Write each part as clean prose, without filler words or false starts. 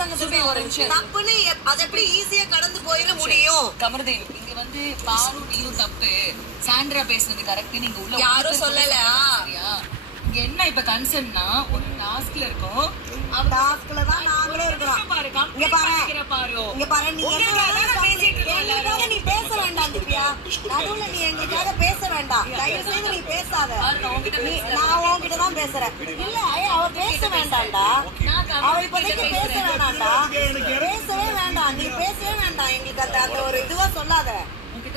அரசாங்கத்துக்கு ஒரு விஷயம் தப்புன்னு அது எப்படி ஈஸியா கடந்து போயிட முடியும்? கமருதீன், இங்க வந்து பாரு நீயும் தப்பு, சாண்ட்ரா பேசுனது கரெக்ட், நீங்க உள்ள யாரும் சொல்லல. இங்க என்ன இப்ப கன்சர்ன்னா ஒரு டாஸ்க்ல இருக்கோம், டாஸ்க்ல தான் நாங்களும் இருக்கோம். இங்க பாரு, இங்க பாரு, நீ எங்களுக்காக நீ பேச வேண்டாம் திவ்யா, நடுவுல நீ எங்களுக்காக பேச வேண்டாம், தயவு செய்து நீ பேசாத. நான் உன்கிட்ட தான் பேசுறேன். இல்ல அவ பேச வேண்டாம்டா, அவ இப்போதைக்கு பேச வேண்டாம்டா, பேசவே வேண்டாம், நீ பேசவே வேண்டாம். எங்களுக்கு அந்த ஒரு இதுவா சொல்லாத.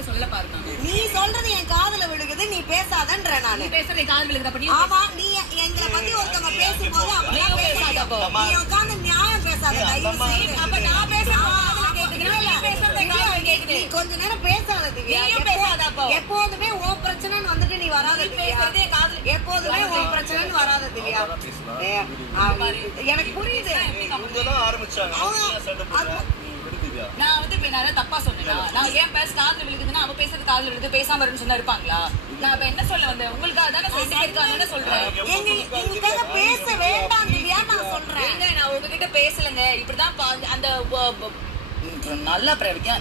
சொல்ல பாருங்க, நீ சொல்றது என் காதுல விழுகுது, நீ பேசாதன்ற. நான் பேசுறது காதுல விழுகுது. அப்ப ஆமா, நீ எங்களை பத்தி ஒருத்தவங்க பேசும்போது அப்படியே பேசாத, நீ உட்கார்ந்து நியாயம் பேசாத தயவு செய்து. அப்ப நான் நீ கொஞ்ச நேரம் பேசாத திவ்யா, எப்போதுமே உன் பிரச்சனைன்னு வந்துட்டு நீ வராத திவ்யா, எப்போதுமே உன் பிரச்சனைன்னு வராத திவ்யா. எனக்கு புரியுது. நான் வந்து இப்ப என்ன தப்பா சொன்னேனா? நான் ஏன் பேச காதுல விழுகுதுன்னா அவ பேசுறது காதுல விழுது, பேசாம இருந்து சொன்னா இருப்பாங்களா? நான் இப்ப என்ன சொல்ல வந்தேன், உங்களுக்காக தானே சொல்லிருக்காங்கன்னு சொல்றேன். எங்களுக்காக பேச வேண்டாம் திவ்யா, நான் சொல்றேன். நான் உங்ககிட்ட பேசலங்க, இப்படிதான் அந்த நல்லா பிரவிக்கா.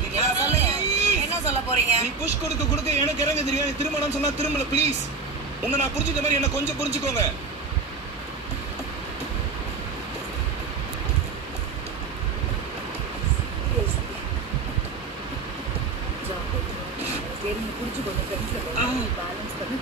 என்ன சொல்ல போறீங்க? நீ புஷ் கொடுக்க எனக்கு இறங்க தெரியும். நீ திரும்பணும் சொன்னா திரும்பல ப்ளீஸ். உங்க நான் புரிஞ்சுக்க மாதிரி என்ன கொஞ்சம் புரிஞ்சுக்கோங்க. புரிஞ்சுக்கோங்க, பேலன்ஸ் பண்ணி